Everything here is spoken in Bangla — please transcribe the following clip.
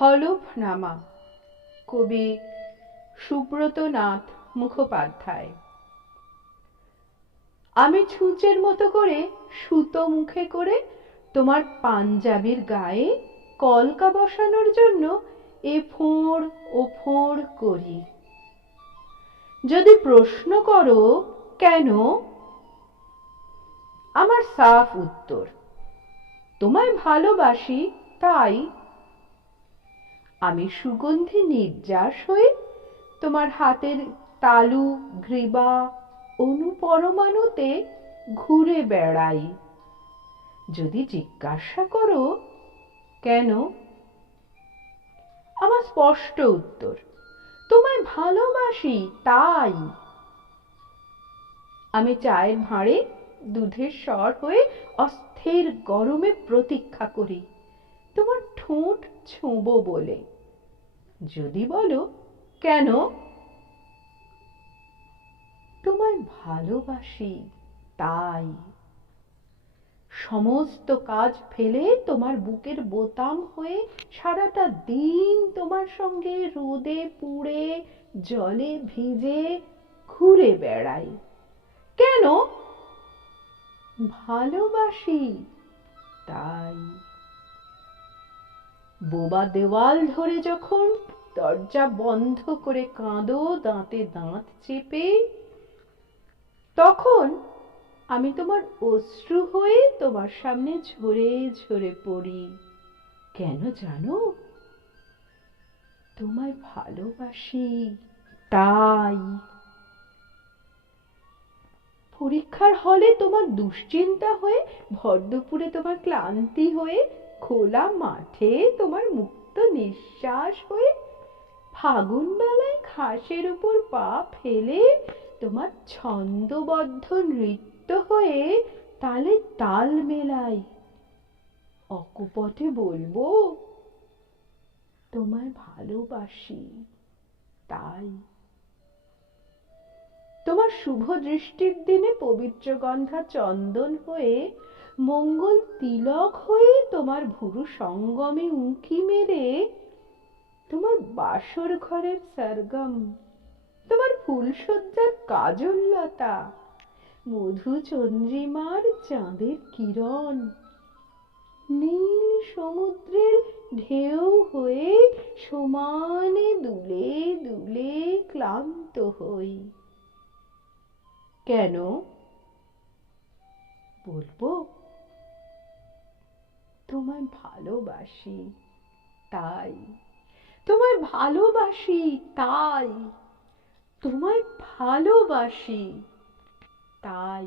হলফনামা কবি সুব্রতনাথ মুখোপাধ্যায়। আমি ছুঁচের মতো করে সুতো মুখে করে তোমার পাঞ্জাবির গায়ে কলকা বসানোর জন্য এ ফোঁড় ও ফোঁড় করি। যদি প্রশ্ন করো, কেন? আমার সাফ উত্তর, তোমায় ভালোবাসি তাই আমি সুগন্ধি নির্যাস হয়ে তোমার হাতের তালু গ্রীবা অনুপরমাণুতে ঘুরে বেড়াই। যদি জিজ্ঞাসা করো, কেন? আমার স্পষ্ট উত্তর, তোমায় ভালোবাসি তাই। আমি চায়ের ভাঁড়ে দুধের স্বর হয়ে অস্থির গরমে প্রতীক্ষা করি, তোমার ঠোঁট ছোঁবো বলে। যদি বলো, কেন? তোমায় ভালোবাসি, তাই। সমস্ত কাজ ফেলে তোমার বুকের বোতাম হয়ে সারাটা দিন তোমার সঙ্গে রোদে পুড়ে, জলে ভিজে ঘুরে বেড়াই। কেন? ভালোবাসি, তাই। বোবা দেওয়াল ধরে যখন দরজা বন্ধ করে কাঁদো, দাঁতে দাঁত চেপে। তখন আমি তোমার অশ্রু হয়ে তোমার সামনে ঝরে ঝরে পড়ি। কেন জানো? তোমায় ভালোবাসি, তাই। পরীক্ষার হলে তোমার দুশ্চিন্তা হয়ে, ভর দুপুরে তোমার ক্লান্তি হয়ে, খোলা মাঠে তোমার মুক্ত নিঃশ্বাস হয়ে ফাগুন বেলায় ঘাসের উপর পা ফেলে তোমার ছন্দবদ্ধ নৃত্য হয়ে তালে তাল মেলাই। অকপটে বলব, তোমায় ভালোবাসি, তাই। তোমার শুভ দৃষ্টির দিনে পবিত্র গন্ধা চন্দন হয়ে মঙ্গল তিলক হয়ে তোমার ভুরু সঙ্গমে উঁকি মেরে বাসর ঘরের সরগম, তোমার ফুলসজ্জার কাজললতা মধু চন্দ্রিমার চাঁদের কিরণ। নীল সমুদ্রের ঢেউ হয়ে সমানে দুলে দুলে ক্লান্ত হই। কেন? বলব, তোমায় ভালোবাসি, তাই। তোমায় ভালোবাসি তাই তোমায় ভালোবাসি তাই।